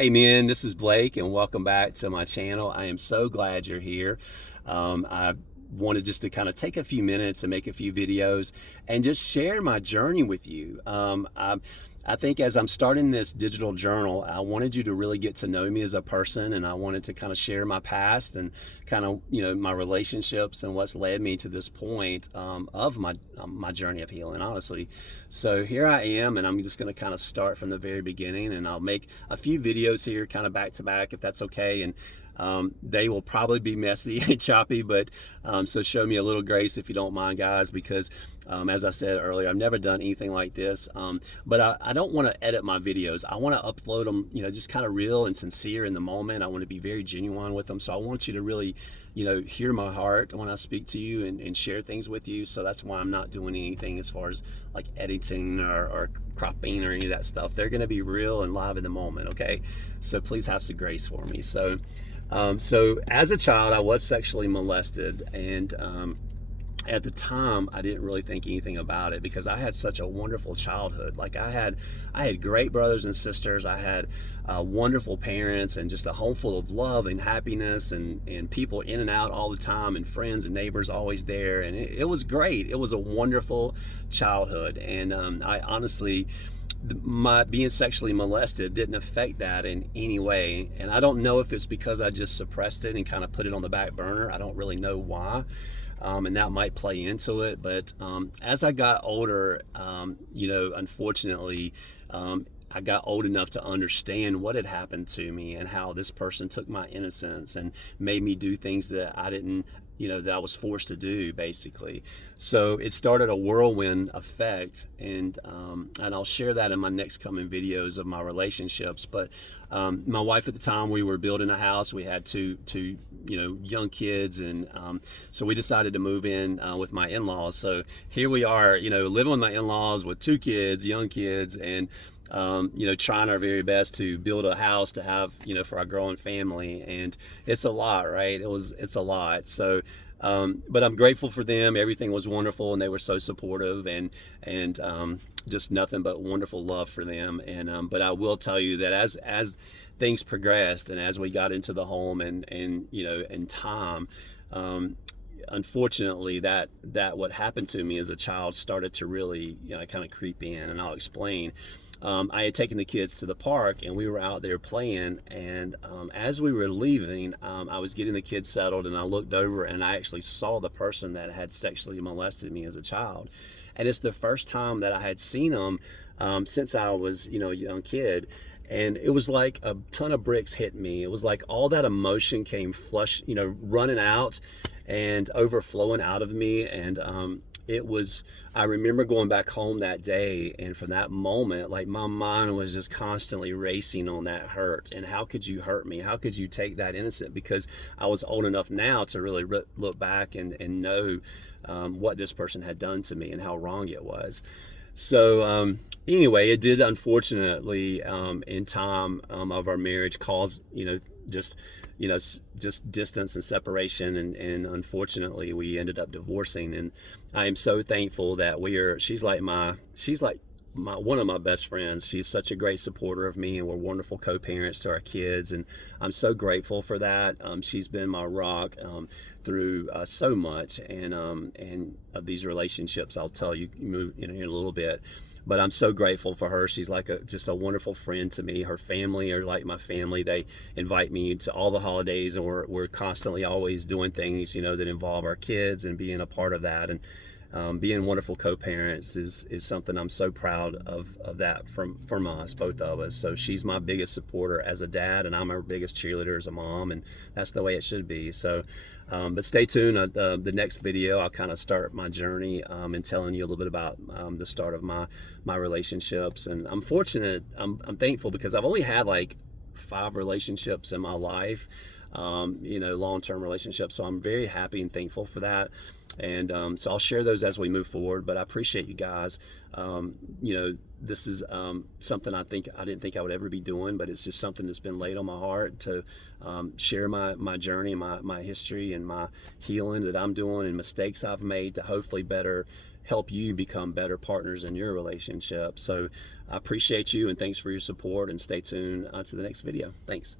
Hey man, this is Blake, and welcome back to my channel. I am so glad you're here. I wanted just to kind of take a few minutes and make a few videos and just share my journey with you. I think as I'm starting this digital journal, I wanted you to really get to know me as a person, and I wanted to kind of share my past and kind of my relationships and what's led me to this point of my journey of healing, honestly. So here I am, and I'm just going to kind of start from the very beginning, and I'll make a few videos here kind of back to back if that's okay. And they will probably be messy and choppy, but so show me a little grace if you don't mind, guys, because as I said earlier, I've never done anything like this. But I don't want to edit my videos. I want to upload them, just kind of real and sincere in the moment. I want to be very genuine with them. So I want you to really, hear my heart when I speak to you and share things with you. So that's why I'm not doing anything as far as like editing or cropping or any of that stuff. They're going to be real and live in the moment. Okay. So please have some grace for me. So as a child, I was sexually molested, and at the time, I didn't really think anything about it because I had such a wonderful childhood. Like I had great brothers and sisters. I had wonderful parents and just a home full of love and happiness and people in and out all the time and friends and neighbors always there. And it was great. It was a wonderful childhood. And I honestly, my being sexually molested didn't affect that in any way. And I don't know if it's because I just suppressed it and kind of put it on the back burner. I don't really know why. And that might play into it. But as I got older, unfortunately, I got old enough to understand what had happened to me and how this person took my innocence and made me do things that I didn't, that I was forced to do, basically. So it started a whirlwind effect, and I'll share that in my next coming videos of my relationships. But my wife at the time, we were building a house. We had two young kids, and so we decided to move in with my in-laws. So here we are, living with my in-laws with two kids, young kids, and trying our very best to build a house to have, for our growing family. And it's a lot, right? It's a lot. So, but I'm grateful for them. Everything was wonderful, and they were so supportive, and just nothing but wonderful love for them. And but I will tell you that as things progressed and as we got into the home and in time, unfortunately, that what happened to me as a child started to really kind of creep in, and I'll explain. I had taken the kids to the park, and we were out there playing, and as we were leaving, I was getting the kids settled, and I looked over and I actually saw the person that had sexually molested me as a child. And it's the first time that I had seen them since I was a young kid. And it was like a ton of bricks hit me. It was like all that emotion came flush, running out and overflowing out of me. And I remember going back home that day, and from that moment, like my mind was just constantly racing on that hurt. And how could you hurt me? How could you take that innocent? Because I was old enough now to really look back and know what this person had done to me and how wrong it was. So anyway, it did unfortunately in time of our marriage cause just just distance and separation, and unfortunately we ended up divorcing. And I am so thankful that she's like one of my best friends. She's such a great supporter of me, and we're wonderful co-parents to our kids, and I'm so grateful for that. She's been my rock through so much, and of these relationships I'll tell you in a little bit. But I'm so grateful for her. She's like just a wonderful friend to me. Her family are like my family. They invite me to all the holidays, and we're constantly always doing things, that involve our kids and being a part of that. And being wonderful co-parents is something I'm so proud of that from us, both of us. So she's my biggest supporter as a dad, and I'm her biggest cheerleader as a mom, and that's the way it should be. So but stay tuned. The next video, I'll kind of start my journey and telling you a little bit about the start of my relationships. And I'm fortunate, I'm thankful, because I've only had like 5 relationships in my life, long-term relationships. So I'm very happy and thankful for that. And so I'll share those as we move forward, but I appreciate you guys. This is something I didn't think I would ever be doing, but it's just something that's been laid on my heart to share my journey and my history and my healing that I'm doing and mistakes I've made to hopefully better help you become better partners in your relationship. So I appreciate you, and thanks for your support, and stay tuned to the next video. Thanks.